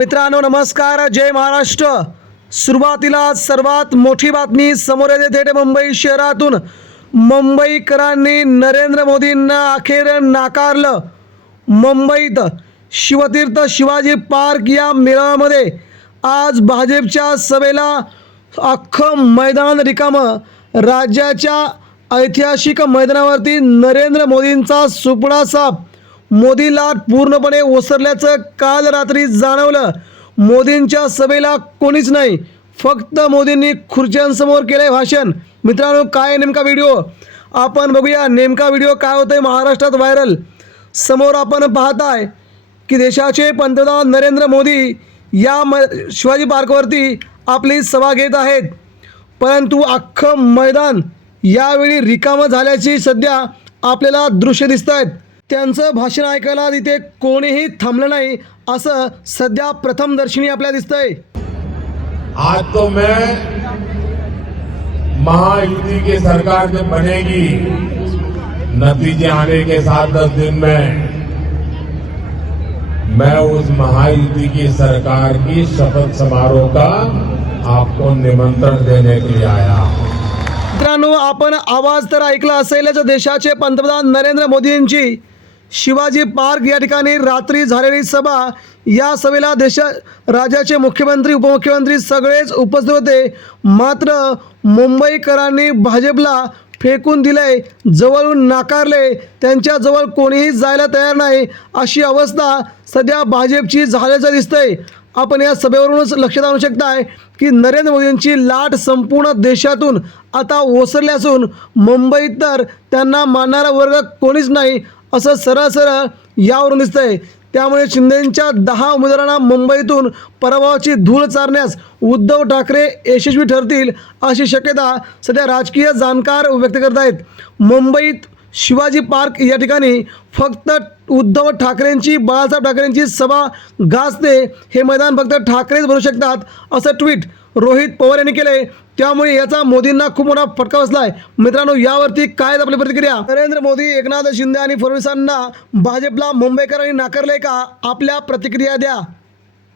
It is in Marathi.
मित्रांनो नमस्कार. जय महाराष्ट्र. सुरुवातीला सर्वात मोठी बातमी समोर येते थेट मुंबई शहरातून. मुंबईकरांनी नरेंद्र मोदींना अखेर नाकारलं. मुंबईत शिवतीर्थ शिवाजी पार्क या मेळाव्यामध्ये आज भाजपच्या सभेला अख्खं मैदान रिकामं. राज्याच्या ऐतिहासिक मैदानावरती नरेंद्र मोदींचा सुपडा साप. मोदीला पूर्णपणे ओसरल्याचं काल रात्री जाणवलं. मोदींच्या सभेला कोणीच नाही. फक्त मोदींनी खुर्च्यांसमोर केलंय भाषण. मित्रांनो काय नेमका व्हिडिओ? आपण बघूया नेमका व्हिडिओ काय होतंय महाराष्ट्रात व्हायरल. समोर आपण पाहताय की देशाचे पंतप्रधान नरेंद्र मोदी या म शिवाजी पार्कवरती आपली सभा घेत आहेत. परंतु अख्खं मैदान यावेळी रिकामं झाल्याची सध्या आपल्याला दृश्य दिसत आहेत त्यांचं भाषण ऐकायला तिथे कोणीही थांबलं नाही असं सध्या प्रथमदर्शनी आपल्याला दिसतंय. आज तो मैं महायुति की सरकार जब बनेगी नतीजे आने के साथ दस दिन में। मैं उस महायुति की सरकार की शपथ समारोह का आपको निमंत्रण देने के लिए आया हूं। मित्रांनो आपण आवाज तर ऐकला असेलच देशाचे पंतप्रधान नरेंद्र मोदींची. शिवाजी पार्क या ठिकाणी रात्री झालेली सभा. या सभेला देशा राज्याचे मुख्यमंत्री उपमुख्यमंत्री सगळेच उपस्थित होते. मात्र मुंबईकरांनी भाजपला फेकून दिले जवळून नाकारले त्यांच्याजवळ कोणीही जायला तयार नाही. अशी अवस्था सध्या भाजपची झाल्याचं दिसतंय. आपण या सभेवरूनच लक्षात आणू शकताय की नरेंद्र मोदींची लाट संपूर्ण देशातून आता ओसरली असून मुंबईत तर त्यांना मानणारा वर्ग कोणीच नाही. असं सरळ सरळ यावरून आहे त्यामुळे शिंदेंच्या दहा उमेदवारांना मुंबईतून पराभवाची धूळ चारण्यास उद्धव ठाकरे यशस्वी ठरतील अशी शक्यता सध्या राजकीय जाणकार व्यक्त करत आहेत मुंबईत शिवाजी पार्क या ठिकाणी फक्त उद्धव ठाकरेंची बाळासाहेब ठाकरेंची सभा गाजते. हे मैदान फक्त ठाकरेच भरू शकतात असं ट्विट रोहित पवार यांनी केले त्यामुळे याचा मोदींना खूप मोठा फटका बसला आहे मित्रांनो यावरती काय आपली प्रतिक्रिया? नरेंद्र मोदी एकनाथ शिंदे आणि फडणवीसांना भाजपला मुंबईकरांनी नाकारले का? आपल्या प्रतिक्रिया द्या.